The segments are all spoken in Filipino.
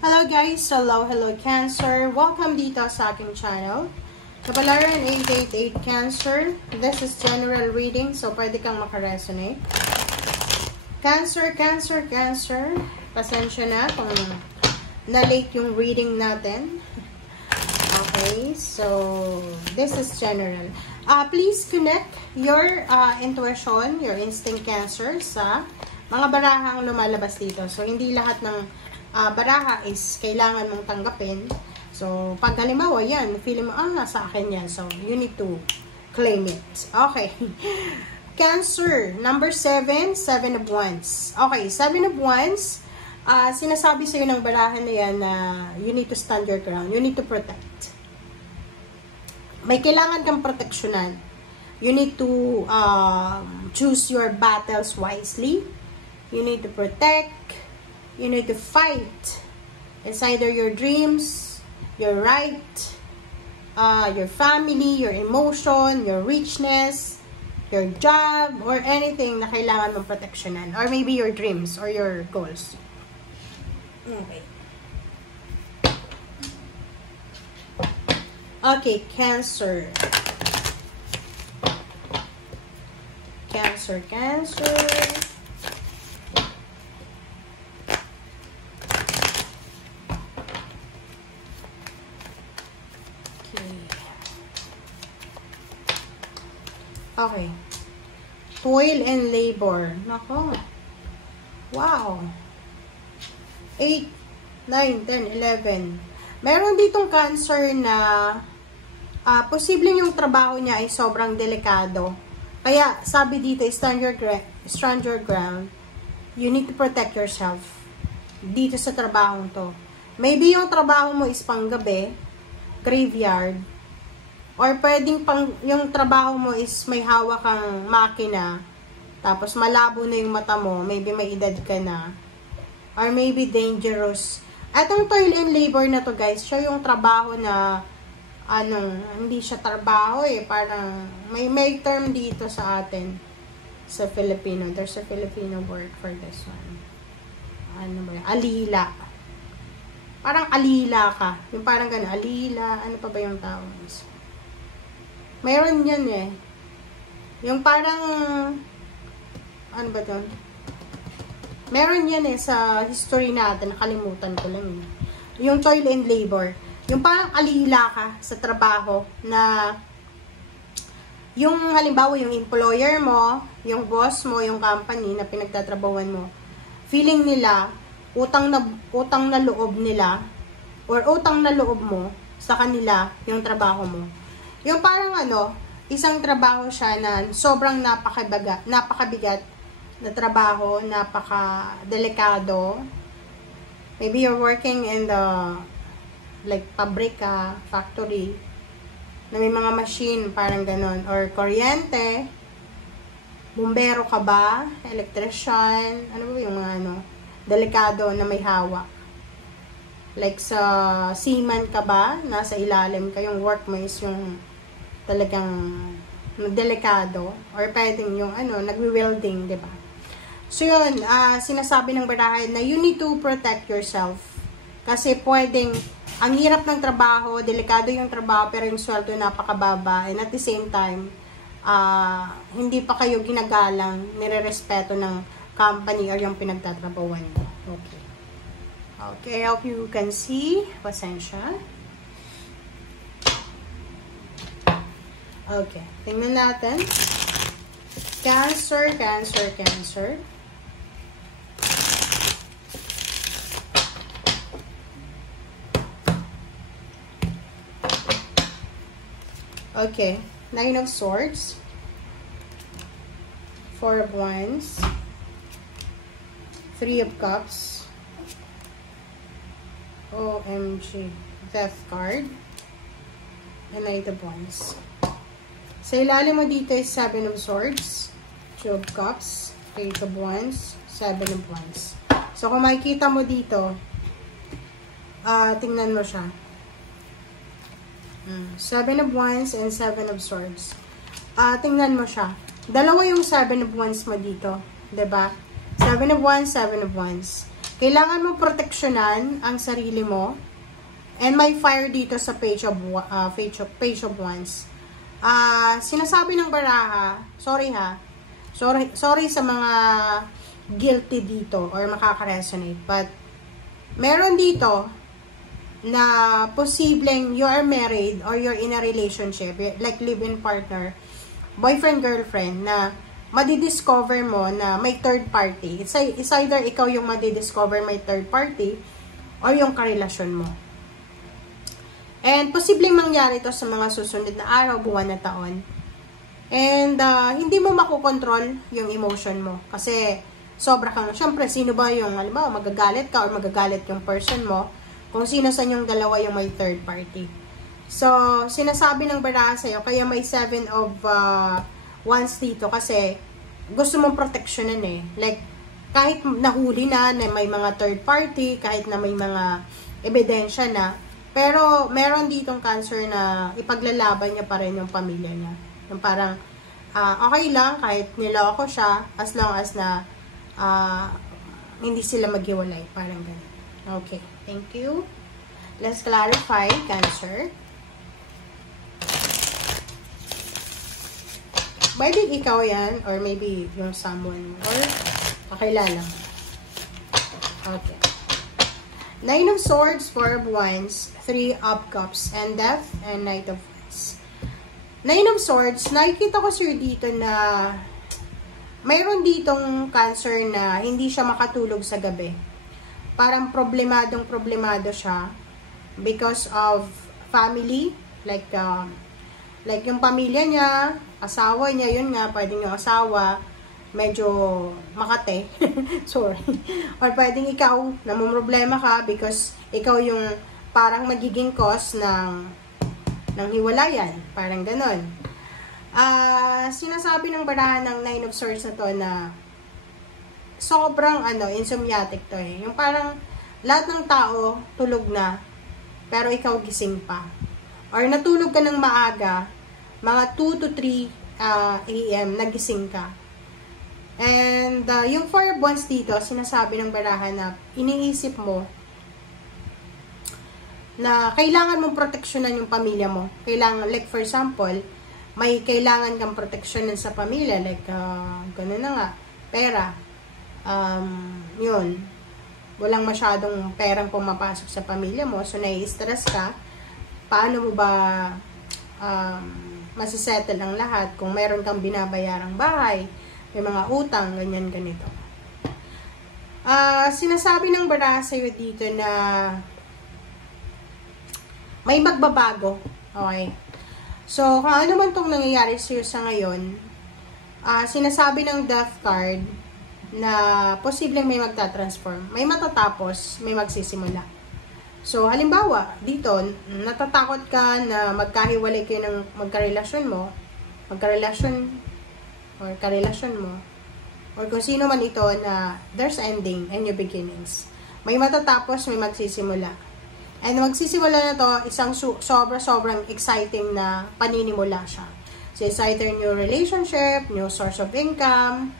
Hello guys! Hello Cancer! Welcome dito sa aking channel. Kapalaran 888 Cancer. This is general reading, so pwede kang makaresonate. Cancer. Pasensya na kung na-late yung reading natin. Okay, so this is general. Please connect your intuition, your instinct Cancer sa mga barahang lumalabas dito. So hindi lahat ng baraha is kailangan mong tanggapin. So, pag halimbawa yan, feeling mo, nasa akin yan. So, you need to claim it. Okay. Cancer, number 7, 7 of Wands. Okay, 7 of Wands, sinasabi sa'yo ng barahan na yan na you need to stand your ground. You need to protect. May kailangan kang proteksyonan. You need to choose your battles wisely. You need to protect. You need to fight. It's either your dreams, your right, your family, your emotion, your richness, your job, or anything na kailangan mong proteksyonan. Or maybe your dreams or your goals. Okay. Okay, Cancer. Cancer. Okay. Toil and labor. Nako. Wow. 8, 9, 10, 11. Meron ditong Cancer na posibleng yung trabaho niya ay sobrang delikado. Kaya, sabi dito, stand your ground. You need to protect yourself dito sa trabahong to. Maybe yung trabaho mo is panggabi, graveyard, or pwedeng yung trabaho mo is may hawak kang makina, tapos malabo na yung mata mo, maybe may edad ka na, or maybe dangerous. Etong toil and labor na to guys, siya yung trabaho na, hindi siya trabaho parang may term dito sa atin, sa Filipino. There's a Filipino word for this one. Ano ba yun? Alila. Parang alila ka. Yung parang gano'n, alila. Ano pa ba yung tawag? Mayroon yan Yung parang, ano ba to? Meron yan sa history natin, nakalimutan ko lang Yung toil and labor. Yung parang alila ka sa trabaho na, yung halimbawa, yung employer mo, yung boss mo, yung company na pinagtatrabawan mo, feeling nila, utang na loob nila, or utang na loob mo sa kanila, yung trabaho mo. Yung parang isang trabaho siya na sobrang napakabigat na trabaho, napaka-delikado. Maybe you're working in the, like, pabrika, factory, na may mga machine, parang ganon. Or kuryente, bumbero ka ba, electrician, ano ba yung mga delikado na may hawak. Like sa seaman ka ba, nasa ilalim ka, yung work mo is yung talagang delikado, or pwedeng yung nagwi-welding, diba? So yun, sinasabi ng barahan na you need to protect yourself. Kasi pwedeng, ang hirap ng trabaho, delikado yung trabaho, pero yung sweldo napakababa, and at the same time, hindi pa kayo ginagalang, nire-respeto ng company or yung pinagtatrabawan mo. Okay, I hope you can see. Pasensya. Okay, tingnan natin. Cancer. Okay, 9 of Swords, 4 of Wands, 3 of Cups, OMG, Death card, and 8 of Wands. Sa ilalim mo dito is 7 of Swords, 2 of Cups, 8 of Wands, 7 of Wands. So, kung makikita mo dito, tingnan mo siya. 7 of Wands and 7 of Swords. Tingnan mo siya. Dalawa yung 7 of Wands mo dito. 'Di ba? 7 of Wands, 7 of Wands. Kailangan mo proteksyonan ang sarili mo. And may fire dito sa page of wands. Sinasabi ng baraha, sorry sa mga guilty dito or makaka-resonate, but meron dito na posibleng you are married or you're in a relationship, like live-in partner, boyfriend, girlfriend, na madidiscover mo na may third party. It's either ikaw yung madidiscover may third party or yung karelasyon mo. And posibleng mangyari to sa mga susunod na araw, buwan na taon. And hindi mo makokontrol yung emotion mo. Kasi sobra kang, syempre, sino ba yung, halimbawa, magagalit ka or magagalit yung person mo, kung sino sa inyong dalawa yung may third party. So, sinasabi ng baraha sa'yo, kaya may 7 of wands dito kasi gusto mong proteksyonan eh. Like, kahit nahuli na may mga third party, kahit na may mga ebidensya na, pero meron ditong Cancer na ipaglalaban niya pa rin yung pamilya niya. Yung parang, okay lang kahit niloko siya as long as na hindi sila maghiwalay. Parang ganun. Okay, thank you. Let's clarify, Cancer. Maybe ikaw yan, or maybe yung someone, or kakilala. Okay. 9 of Swords, 4 of Wands, 3 of Cups, and Death, and Knight of Wands. 9 of Swords, nakikita ko sir dito na mayroon ditong Cancer na hindi siya makatulog sa gabi. Parang problemado siya because of family, like yung pamilya niya, asawa niya, yun nga, pwedeng yung asawa, medyo makate, sorry, or pwedeng ikaw, namumroblema ka because ikaw yung parang magiging cause ng hiwalayan, parang ganon. Sinasabi ng baraha ng 9 of Swords na to na sobrang insomniatic to eh, yung parang lahat ng tao tulog na, pero ikaw gising pa, or natulog ka ng maaga, mga 2 to 3 AM, nagising ka. And yung 4 of Wands dito, sinasabi ng baraha na iniisip mo na kailangan mong proteksyonan yung pamilya mo. Kailangan, like for example, may kailangan kang proteksyonan sa pamilya, like gano'n na nga, pera. Yun. Walang masyadong perang pumapasok sa pamilya mo, so nai-stress ka. Paano mo ba masisettle ang lahat kung meron kang binabayarang bahay, may mga utang, ganyan, ganito. Sinasabi ng baraha sa'yo dito na may magbabago. Okay. So, kung ano man itong nangyayari sa'yo sa ngayon, sinasabi ng Death card na posibleng may magta-transform. May matatapos, may magsisimula. So, halimbawa, dito, natatakot ka na magkahiwalay kayo ng magkarelasyon mo, or karelasyon mo, or kung sino man ito na there's ending and new beginnings. May matatapos, may magsisimula. And magsisimula na to, isang sobrang exciting na paninimula siya. So, it's either new relationship, new source of income,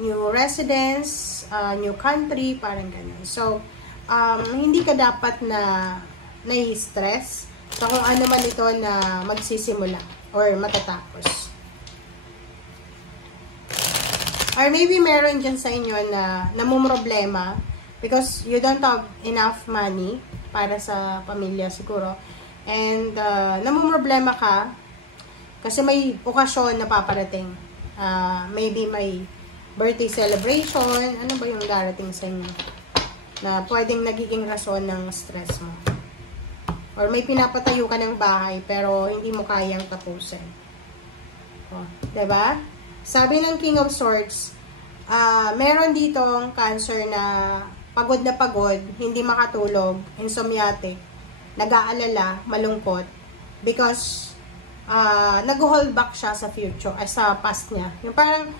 new residence, new country, parang ganyan. So, hindi ka dapat na nai-stress sa kung ano man ito na magsisimula or matatapos. Or maybe meron dyan sa inyo na namumroblema because you don't have enough money para sa pamilya siguro. And namumroblema ka kasi may okasyon na paparating. Maybe may birthday celebration. Ano ba yung darating sa inyo? Na pwedeng nagiging rason ng stress mo. Or may pinapatayo ka ng bahay pero hindi mo kayang tapusin. Oh, diba? Sabi ng King of Swords, meron ditong Cancer na pagod, hindi makatulog, insomniatic, nag-aalala, malungkot, because nag-hold back siya sa future, sa past niya. Yung parang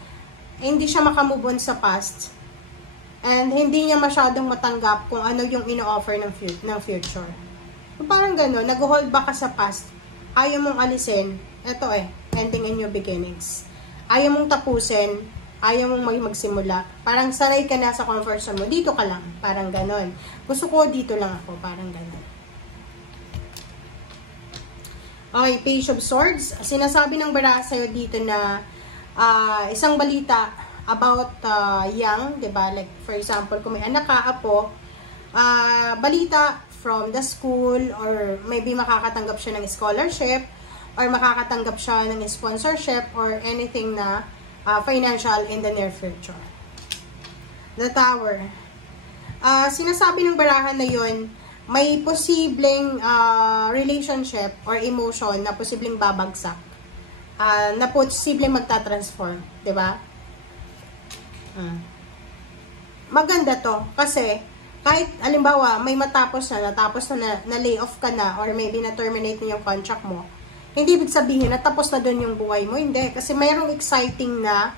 hindi siya makamove on sa past, and hindi niya masyadong matanggap kung ano yung ino-offer ng future. Yung parang gano'n, nag-hold back ka sa past, ayaw mong alisin, eto ending and new beginnings. Ayaw mong tapusin, ayaw mong magsimula. Parang sanay ka na sa comfort zone mo. Dito ka lang. Parang ganon. Gusto ko dito lang ako. Parang ganon. Okay, Page of Swords. Sinasabi ng baraha sa'yo dito na isang balita about young, diba? Like, for example, kung may anak ka, apo, balita from the school, or maybe makakatanggap siya ng scholarship, or makakatanggap siya ng sponsorship, or anything na financial in the near future. The Tower. Sinasabi ng barahan na yun, may posibleng relationship or emotion na posibleng babagsak, na posibleng magta-transform, diba? Maganda to, kasi kahit, alimbawa, may natapos na lay off ka na, or maybe na-terminate na yung contract mo, hindi ibig sabihin na tapos na doon yung buhay mo. Hindi. Kasi mayroong exciting na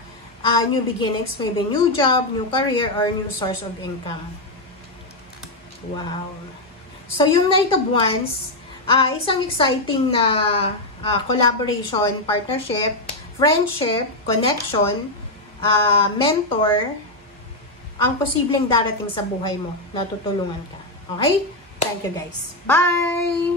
new beginnings, maybe new job, new career, or new source of income. Wow. So, yung Knight of Wands, isang exciting na collaboration, partnership, friendship, connection, mentor, ang posibleng darating sa buhay mo, natutulungan ka. Okay? Thank you guys. Bye!